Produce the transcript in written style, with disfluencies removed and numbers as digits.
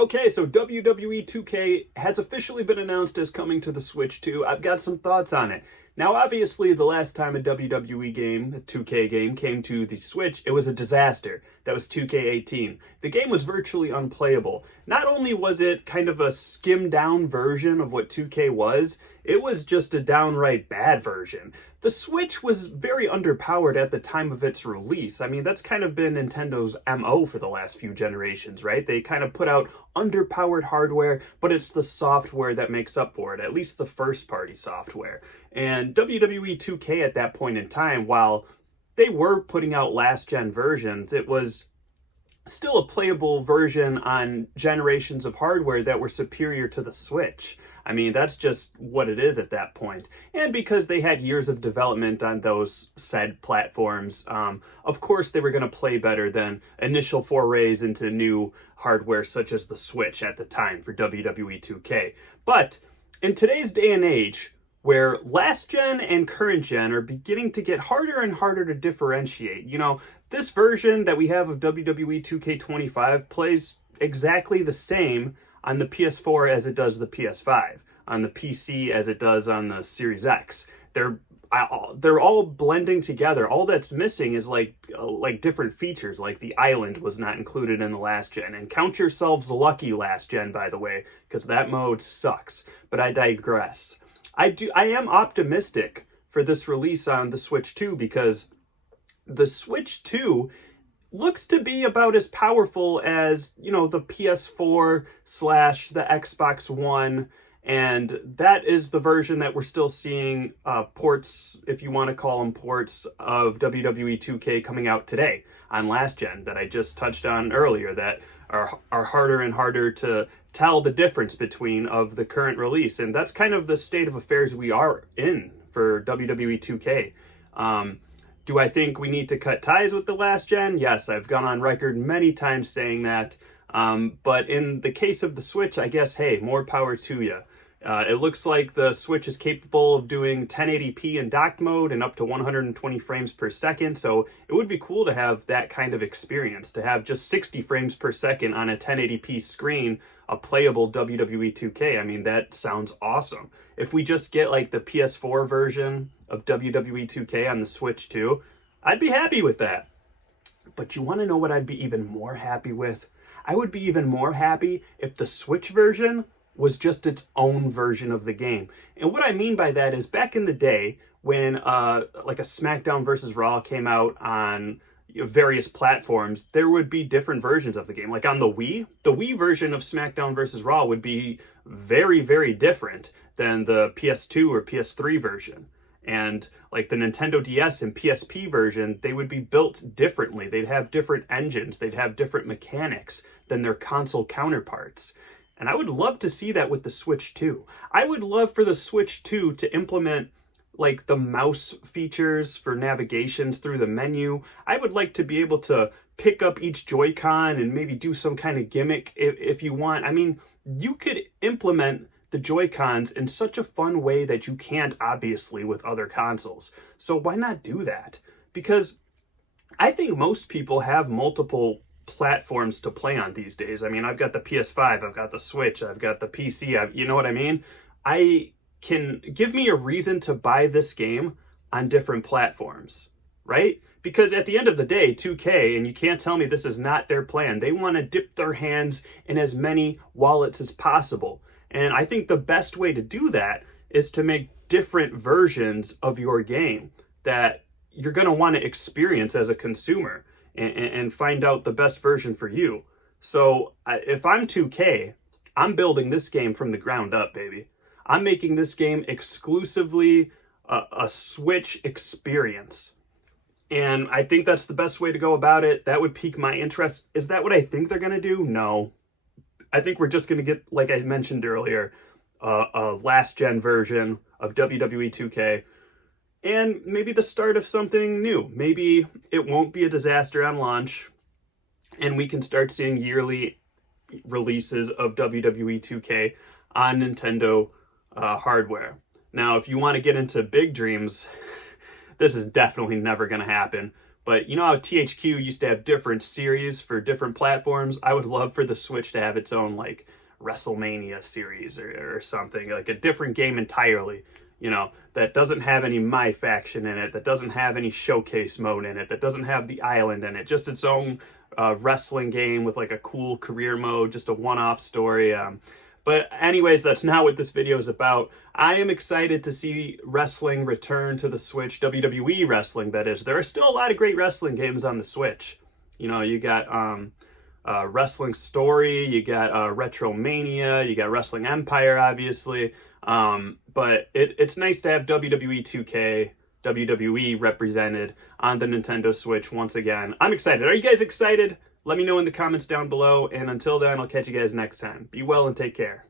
Okay, so WWE 2K has officially been announced as coming to the Switch 2. I've got some thoughts on it. Now, obviously, the last time a WWE game, a 2K game, came to the Switch, it was a disaster. That was 2K18. The game was virtually unplayable. Not only was it kind of a skimmed-down version of what 2K was, it was just a downright bad version. The Switch was very underpowered at the time of its release. I mean, that's kind of been Nintendo's MO for the last few generations, right? They kind of put out underpowered hardware, but it's the software that makes up for it, at least the first-party software. And WWE 2K at that point in time, while they were putting out last-gen versions, it was still a playable version on generations of hardware that were superior to the Switch. I mean, that's just what it is at that point. And because they had years of development on those said platforms, of course they were going to play better than initial forays into new hardware such as the Switch at the time for WWE 2K. But in today's day and age, where last gen and current gen are beginning to get harder and harder to differentiate, you know, this version that we have of WWE 2K25 plays exactly the same on the PS4 as it does the PS5, on the PC as it does on the Series X. They're all blending together. All that's missing is like different features, like the island was not included in the last gen. And count yourselves lucky last gen, by the way, because that mode sucks. But I digress. I am optimistic for this release on the Switch 2 because the Switch 2 looks to be about as powerful as, you know, the PS4 / the Xbox One, and that is the version that we're still seeing ports, if you want to call them ports, of WWE 2K coming out today on last gen that I just touched on earlier that are harder and harder to tell the difference between of the current release. And that's kind of the state of affairs we are in for WWE 2K. Do I think we need to cut ties with the last gen? Yes, I've gone on record many times saying that. But in the case of the Switch, I guess, hey, more power to you. It looks like the Switch is capable of doing 1080p in docked mode and up to 120 frames per second. So it would be cool to have that kind of experience, to have just 60 frames per second on a 1080p screen, a playable WWE 2K. I mean, that sounds awesome. If we just get like the PS4 version of WWE 2K on the Switch 2, I'd be happy with that. But you want to know what I'd be even more happy with? I would be even more happy if the Switch version was just its own version of the game. And what I mean by that is back in the day when like a SmackDown versus Raw came out on various platforms, there would be different versions of the game. Like on the Wii version of SmackDown versus Raw would be very, very different than the PS2 or PS3 version. And like the Nintendo DS and PSP version, they would be built differently. They'd have different engines. They'd have different mechanics than their console counterparts. And I would love to see that with the Switch 2. I would love for the Switch 2 to implement like the mouse features for navigations through the menu. I would like to be able to pick up each Joy-Con and maybe do some kind of gimmick if you want. I mean, you could implement the Joy-Cons in such a fun way that you can't, obviously, with other consoles. So why not do that? Because I think most people have multiple platforms to play on these days. I mean, I've got the PS5, I've got the Switch, I've got the PC, you know what I mean? I can give me a reason to buy this game on different platforms, right? Because at the end of the day, 2K, and you can't tell me this is not their plan, they want to dip their hands in as many wallets as possible. And I think the best way to do that is to make different versions of your game that you're going to want to experience as a consumer and find out the best version for you. So if I'm 2K, I'm building this game from the ground up, baby. I'm making this game exclusively a Switch experience. And I think that's the best way to go about it. That would pique my interest. Is that what I think they're going to do? No. I think we're just going to get, like I mentioned earlier, a last-gen version of WWE 2K. And maybe the start of something new. Maybe it won't be a disaster on launch, and we can start seeing yearly releases of WWE 2K on Nintendo hardware. Now, if you want to get into big dreams, this is definitely never going to happen. But you know how THQ used to have different series for different platforms? I would love for the Switch to have its own like WrestleMania series or something, like a different game entirely, you know, that doesn't have any My Faction in it, that doesn't have any showcase mode in it, that doesn't have the island in it, just its own wrestling game with like a cool career mode, just a one-off story. But anyways, that's not what this video is about. I am excited to see wrestling return to the Switch, WWE wrestling, that is. There are still a lot of great wrestling games on the Switch. You know, you got Wrestling Story, you got Retromania, you got Wrestling Empire, obviously. But it's nice to have WWE 2K, WWE represented on the Nintendo Switch once again. I'm excited. Are you guys excited? Let me know in the comments down below. And until then, I'll catch you guys next time. Be well and take care.